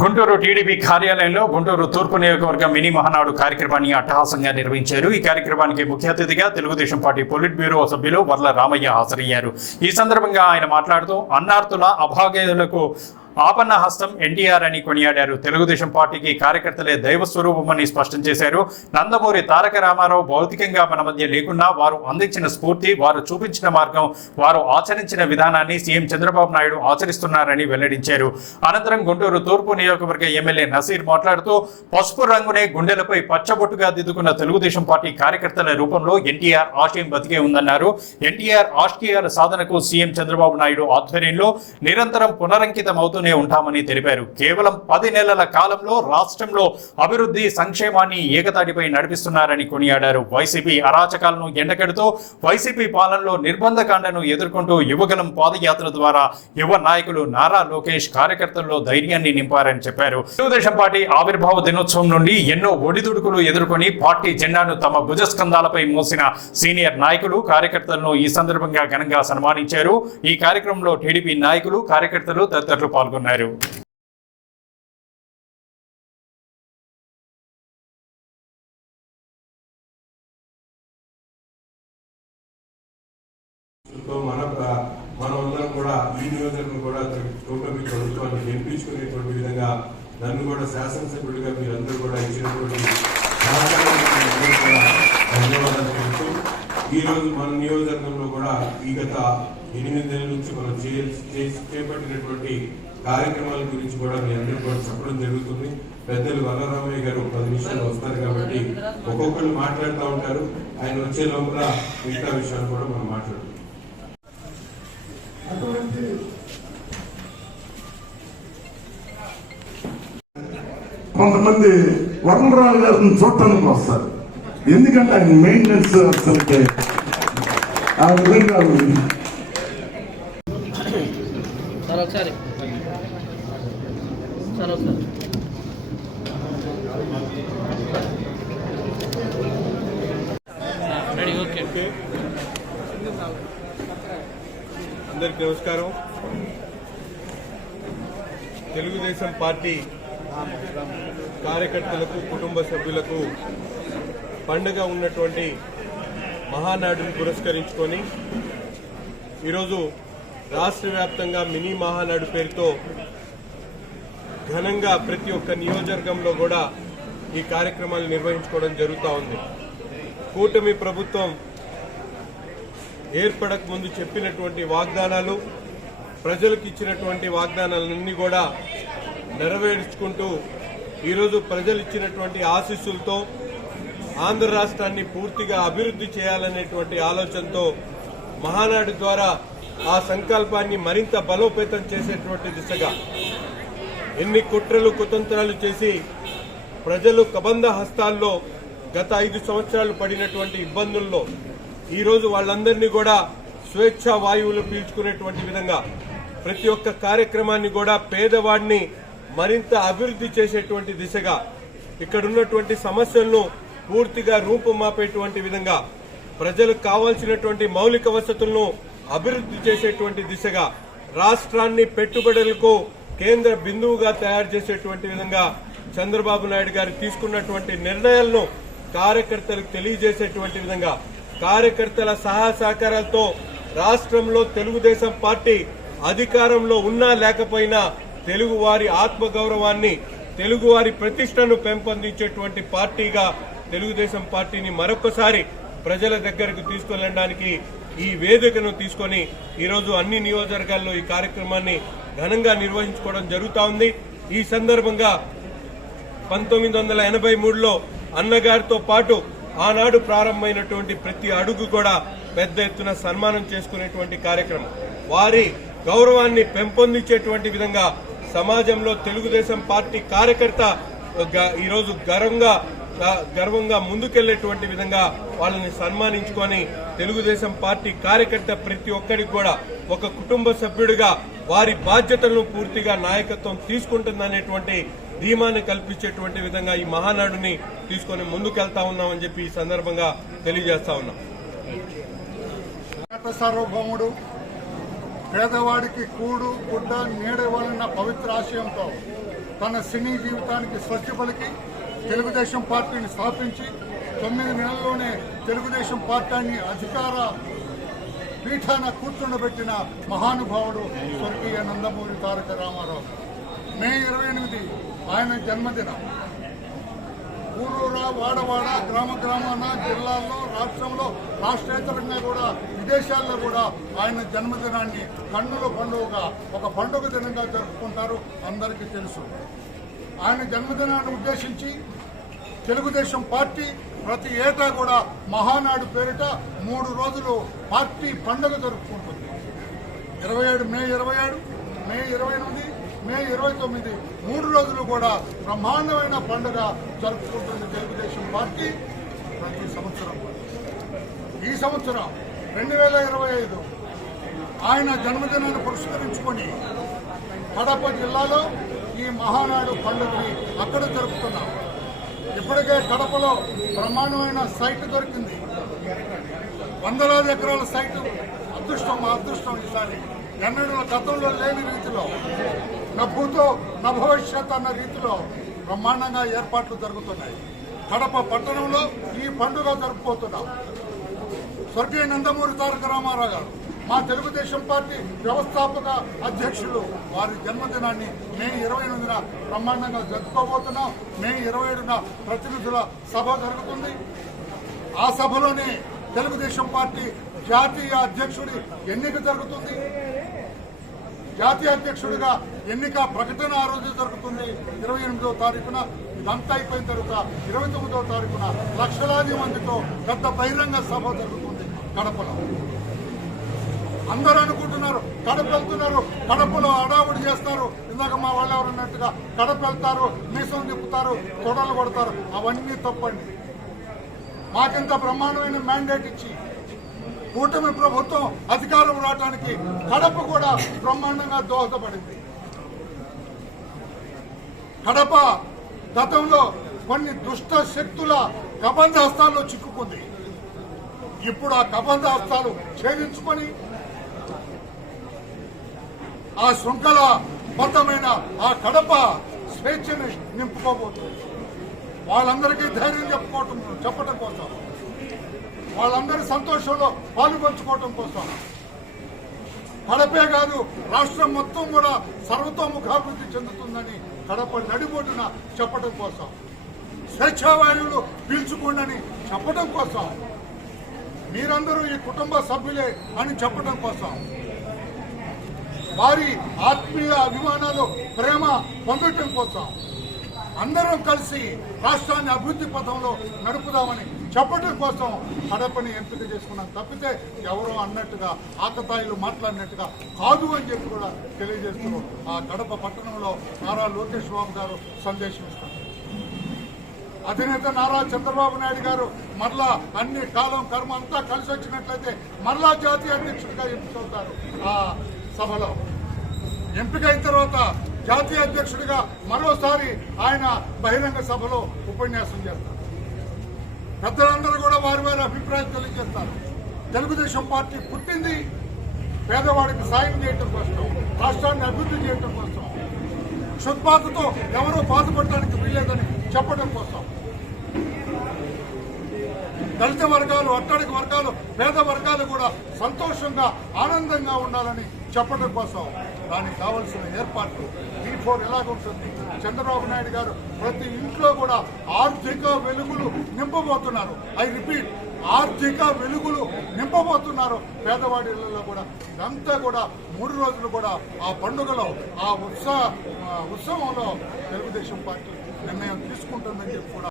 Guntur TDP కార్యాలయంలో గుంటూరు తూర్పు నియోజకవర్గ మినీ మహానాడు కార్యక్రమాన్ని అట్టహాసంగా నిర్వహించారు. ఈ కార్యక్రమానికి ముఖ్య అతిథిగా తెలుగుదేశం పార్టీ పొలిట్ బ్యూరో సభ్యులు వర్ల రామయ్య హాజరయ్యారు. ఈ సందర్భంగా ఆయన మాట్లాడుతూ అన్నార్థుల అభాగ్యులకు ఆపన్న హస్తం ఎన్టీఆర్ అని కొనియాడారు. తెలుగుదేశం పార్టీకి కార్యకర్తలే దైవ స్వరూపమని స్పష్టం చేశారు. నందమూరి తారక రామారావు భౌతికంగా మన మధ్య లేకున్నా వారు అందించిన స్ఫూర్తి వారు చూపించిన మార్గం వారు ఆచరించిన విధానాన్ని సీఎం చంద్రబాబు నాయుడు ఆచరిస్తున్నారని వెల్లడించారు. అనంతరం గుంటూరు తూర్పు నియోజకవర్గ ఎమ్మెల్యే నసీర్ మాట్లాడుతూ పసుపు రంగునే గుండెలపై పచ్చబొట్టుగా దిద్దుకున్న తెలుగుదేశం పార్టీ కార్యకర్తల రూపంలో ఎన్టీఆర్ ఆశయం బతికే ఉందన్నారు. ఎన్టీఆర్ ఆశయాల సాధనకు సీఎం చంద్రబాబు నాయుడు ఆధ్వర్యంలో నిరంతరం పునరంకితం చేస్తూనే ఉంటామని తెలిపారు. కేవలం పది నెలల కాలంలో రాష్ట్రంలో అభివృద్ధి సంక్షేమాన్ని ఏకతాటిపై నడిపిస్తున్నారని కొనియాడారు. వైసీపీ అరాచకాలను ఎండకెడుతూ వైసీపీ పాలనలో నిర్బంధకాండను ఎదుర్కొంటూ యువగలం పాదయాత్ర ద్వారా యువ నాయకులు నారా లోకేష్ కార్యకర్తల్లో ధైర్యాన్ని నింపారని చెప్పారు. తెలుగుదేశం పార్టీ ఆవిర్భావ దినోత్సవం నుండి ఎన్నో ఒడిదుడుకులు ఎదుర్కొని పార్టీ జెండాను తమ భుజస్కంధాలపై మోసిన సీనియర్ నాయకులు కార్యకర్తలను ఈ సందర్భంగా ఘనంగా సన్మానించారు. ఈ కార్యక్రమంలో టీడీపీ నాయకులు కార్యకర్తలు తదితరులు పాల్గొన్నారు. పాల్గొన్నారు. మన మనమందరం కూడా ఈ నియోజకవర్గం కూడా కూటమి ప్రభుత్వాన్ని గెలిపించుకునేటువంటి విధంగా నన్ను కూడా శాసనసభ్యుడిగా మీరందరూ కూడా ఇచ్చినటువంటి కూడా ధన్యవాదాలు తెలుపుతూ ఈ రోజు మన నియోజకవర్గంలో కూడా ఈ గత ఎనిమిది నెలల నుంచి మనం చేపట్టినటువంటి కార్యక్రమాల గురించి కూడా మీ అందరూ కూడా చెప్పడం జరుగుతుంది. పెద్దలు వల్లరామయ్య గారు పది నిమిషాలు వస్తారు కాబట్టి ఒక్కొక్కరు మాట్లాడుతూ ఉంటారు. ఆయన వచ్చే లోపల మిగతా విషయాలు కూడా మనం మాట్లాడుతాం అటువంటి కొంతమంది వరుణరావు గారిని చూడటానికి వస్తారు. ఎందుకంటే ఆయన మెయింటెనెన్స్ అసలుకి. ఆ విధంగా ఉంది. సార్ సార్ అందరికి నమస్కారం. తెలుగుదేశం పార్టీ కార్యకర్తలకు కుటుంబ సభ్యులకు పండుగ ఉన్నటువంటి మహానాడుని పురస్కరించుకొని ఈరోజు రాష్ట్ర వ్యాప్తంగా మినీ మహానాడు పేరుతో ఘనంగా ప్రతి ఒక్క నియోజకవర్గంలో కూడా ఈ కార్యక్రమాలు నిర్వహించుకోవడం జరుగుతూ ఉంది. కూటమి ప్రభుత్వం ఏర్పడక ముందు చెప్పినటువంటి వాగ్దానాలు ప్రజలకు ఇచ్చినటువంటి వాగ్దానాలన్నీ కూడా నెరవేర్చుకుంటూ ఈరోజు ప్రజలు ఇచ్చినటువంటి ఆశీస్సులతో ఆంధ్ర రాష్ట్రాన్ని పూర్తిగా అభివృద్ధి చేయాలనేటువంటి ఆలోచనతో మహానాడు ద్వారా ఆ సంకల్పాన్ని మరింత బలోపేతం చేసేటువంటి దిశగా ఎన్ని కుట్రలు కుతంత్రాలు చేసి ప్రజలు కబంధ హస్తాల్లో గత ఐదు సంవత్సరాలు పడినటువంటి ఇబ్బందుల్లో ఈరోజు వాళ్ళందరినీ కూడా స్వేచ్ఛ వాయువులు పీల్చుకునేటువంటి విధంగా ప్రతి ఒక్క కార్యక్రమాన్ని కూడా పేదవాడిని మరింత అభివృద్ధి చేసేటువంటి దిశగా ఇక్కడ ఉన్నటువంటి సమస్యలను పూర్తిగా రూపుమాపేటువంటి విధంగా ప్రజలకు కావాల్సినటువంటి మౌలిక వసతులను అభివృద్ధి చేసేటువంటి దిశగా రాష్ట్రాన్ని పెట్టుబడులకు కేంద్ర బిందువుగా తయారు చేసేటువంటి విధంగా చంద్రబాబు నాయుడు గారు తీసుకున్నటువంటి నిర్ణయాలను కార్యకర్తలకు తెలియజేసేటువంటి విధంగా కార్యకర్తల సహా సహకారాలతో రాష్ట్రంలో తెలుగుదేశం పార్టీ అధికారంలో ఉన్నా లేకపోయినా తెలుగు వారి ఆత్మగౌరవాన్ని తెలుగు వారి ప్రతిష్టను పెంపొందించేటువంటి పార్టీగా తెలుగుదేశం పార్టీని మరొకసారి ప్రజల దగ్గరకు తీసుకెళ్ళడానికి ఈ వేదికను తీసుకొని ఈరోజు అన్ని నియోజకవర్గాల్లో ఈ కార్యక్రమాన్ని ఘనంగా నిర్వహించుకోవడం జరుగుతూ ఉంది. ఈ సందర్భంగా పంతొమ్మిది వందల ఎనభై మూడులో అన్నగారితో పాటు ఆనాడు ప్రారంభమైనటువంటి ప్రతి అడుగు కూడా పెద్ద ఎత్తున సన్మానం చేసుకునేటువంటి కార్యక్రమం. వారి గౌరవాన్ని పెంపొందించేటువంటి విధంగా సమాజంలో తెలుగుదేశం పార్టీ కార్యకర్త గ- ఈరోజు గర్వంగా గ- గర్వంగా ముందుకెళ్ళేటువంటి విధంగా వాళ్ళని సన్మానించుకొని తెలుగుదేశం పార్టీ కార్యకర్త ప్రతి ఒక్కరికి కూడా ఒక కుటుంబ సభ్యుడిగా వారి బాధ్యతలను పూర్తిగా నాయకత్వం తీసుకుంటుందనేటువంటి ధీమాన్ని కల్పించేటువంటి విధంగా ఈ మహానాడుని తీసుకొని ముందుకెళ్తా ఉన్నామని చెప్పి ఈ సందర్భంగా తెలియజేస్తా ఉన్నాం. సార్వభౌముడు పేదవాడికి కూడు గుడ్డ నీడవాలన్న పవిత్ర ఆశయంతో తన సినీ జీవితానికి స్వచ్ఛ పలికి తెలుగుదేశం పార్టీని స్థాపించి తొమ్మిది నెలల్లోనే తెలుగుదేశం పార్టీని అధికార పీఠాన కూర్చుండబెట్టిన మహానుభావుడు స్వర్గీయ నందమూరి తారక రామారావు. మే ఇరవై ఎనిమిది ఆయన జన్మదినం. ఊరూరా వాడవాడ గ్రామ గ్రామాన జిల్లాల్లో రాష్ట్రంలో రాష్ట్రేతరంగా కూడా విదేశాల్లో కూడా ఆయన జన్మదినాన్ని కన్నుల పండుగగా ఒక పండుగ దినంగా జరుపుకుంటారు అందరికీ తెలుసు. ఆయన జన్మదినాన్ని ఉద్దేశించి తెలుగుదేశం పార్టీ ప్రతి ఏటా కూడా మహానాడు పేరిట మూడు రోజులు పార్టీ పండుగ జరుపుకుంటుంది. ఇరవై ఏడు మే ఇరవై ఏడు మే ఇరవై ఎనిమిది మే ఇరవై తొమ్మిది మూడు రోజులు కూడా బ్రహ్మాండమైన పండుగ జరుపుకుంటుంది తెలుగుదేశం పార్టీ ప్రతి సంవత్సరం. ఈ సంవత్సరం రెండు వేల ఇరవై ఐదు ఆయన జన్మదినాన్ని పురస్కరించుకొని కడప జిల్లాలో ఈ మహానాడు పండుగని అక్కడ జరుపుతున్నాం. ఇప్పటికే కడపలో బ్రహ్మాండమైన సైట్ దొరికింది. వందలాది ఎకరాల సైట్ అదృష్టం మా అదృష్టం ఈసారి. ఎన్నడూ గతంలో లేని రీతిలో నవ్వుతో నా భవిష్యత్ అన్న రీతిలో బ్రహ్మాండంగా ఏర్పాట్లు జరుగుతున్నాయి. కడప పట్టణంలో ఈ పండుగ జరుపుకోతున్నాం. స్వర్గీయ నందమూరి తారక రామారావు గారు మా తెలుగుదేశం పార్టీ వ్యవస్థాపక అధ్యక్షులు వారి జన్మదినాన్ని మే ఇరవై ఎనిమిదిన బ్రహ్మాండంగా జరుపుకోబోతున్నాం. మే ఇరవై ఏడున ప్రతినిధుల సభ జరుగుతుంది. ఆ సభలోనే తెలుగుదేశం పార్టీ జాతీయ అధ్యక్షుడి ఎన్నిక జరుగుతుంది. జాతీయ అధ్యక్షుడిగా ఎన్నిక ప్రకటన ఆ రోజు జరుగుతుంది. ఇరవై ఎనిమిదో తారీఖున ఇదంతా అయిపోయిన తర్వాత ఇరవై తొమ్మిదో తారీఖున లక్షలాది మందితో పెద్ద బహిరంగ సభ జరుగుతుంది. కడపలో అందరూ అనుకుంటున్నారు కడప వెళ్తున్నారు కడపలో అడావుడి చేస్తారు. ఇందాక మా వాళ్ళు ఎవరు అన్నట్టుగా కడప వెళ్తారు మీసం తిప్పుతారు తొడలు కొడతారు అవన్నీ తప్పండి. మాకింత బ్రహ్మాండమైన మ్యాండేట్ ఇచ్చి కూటమి ప్రభుత్వం అధికారం రావడానికి కడప కూడా బ్రహ్మాండంగా దోహదపడింది. కడప గతంలో కొన్ని దుష్ట శక్తుల కబంధ హస్తాల్లో చిక్కుకుంది. ఇప్పుడు ఆ కబంధ హస్తాలు ఛేదించుకొని ఆ శృంఖల బద్దమైన ఆ కడప స్వేచ్ఛని నింపుకోబోతుంది. వాళ్ళందరికీ ధైర్యం చెప్పుకోవటం చెప్పటం కోసం వాళ్ళందరి సంతోషంలో పాలుపంచుకోవటం కోసం. కడపే కాదు రాష్ట్రం మొత్తం కూడా సర్వతోముఖాభివృద్ధి చెందుతుందని కడప నడిబొడ్డున చెప్పటం కోసం. స్వేచ్ఛావాయువులు పీల్చుకోండి చెప్పటం కోసం. మీరందరూ ఈ కుటుంబ సభ్యులే అని చెప్పటం కోసం. వారి ఆత్మీయ అభిమానాలు ప్రేమ పొందటం కోసం అందరం కలిసి రాష్ట్రాన్ని అభివృద్ధి పథంలో నడుపుదామని చెప్పడం కోసం కడపని ఎంపిక చేసుకున్నాం. తప్పితే ఎవరో అన్నట్టుగా ఆకతాయిలు మాట్లాడినట్టుగా కాదు అని చెప్పి కూడా తెలియజేస్తున్నారు. ఆ కడప పట్టణంలో నారా లోకేష్ బాబు గారు సందేశం ఇస్తారు. అధినేత నారా చంద్రబాబు నాయుడు గారు మరలా అన్ని కాలం కర్మ అంతా కలిసి వచ్చినట్లయితే మరలా జాతీయ అధ్యక్షుడిగా ఎంపికవుతారు ఆ సభలో. ఎంపిక అయిన తర్వాత జాతీయ అధ్యక్షుడిగా మరోసారి ఆయన బహిరంగ సభలో ఉపన్యాసం చేస్తారు. పెద్దలందరూ కూడా వారి వారి అభిప్రాయం తెలియజేస్తారు. తెలుగుదేశం పార్టీ పుట్టింది పేదవాడికి సాయం చేయటం కోసం రాష్ట్రాన్ని అభివృద్ధి చేయటం కోసం క్షుద్బాధతో ఎవరో బాధపడటానికి వీల్లేదని చెప్పడం కోసం. దళిత వర్గాలు అట్టడిక వర్గాలు పేద వర్గాలు కూడా సంతోషంగా ఆనందంగా ఉండాలని చెప్పడం కోసం దానికి కావలసిన ఏర్పాట్లు బీ ఫోర్ ఎలాగుంటుంది? చంద్రబాబు నాయుడు గారు ప్రతి ఇంట్లో కూడా ఆర్థిక వెలుగులు నింపబోతున్నారు. ఐ రిపీట్ ఆర్థిక వెలుగులు నింపబోతున్నారు. పేదవాడి ఇళ్ళలో కూడా ఇదంతా కూడా మూడు రోజులు కూడా ఆ పండుగలో ఆ ఉత్సాహ ఉత్సవంలో తెలుగుదేశం పార్టీ నిర్ణయం తీసుకుంటుందని చెప్పి కూడా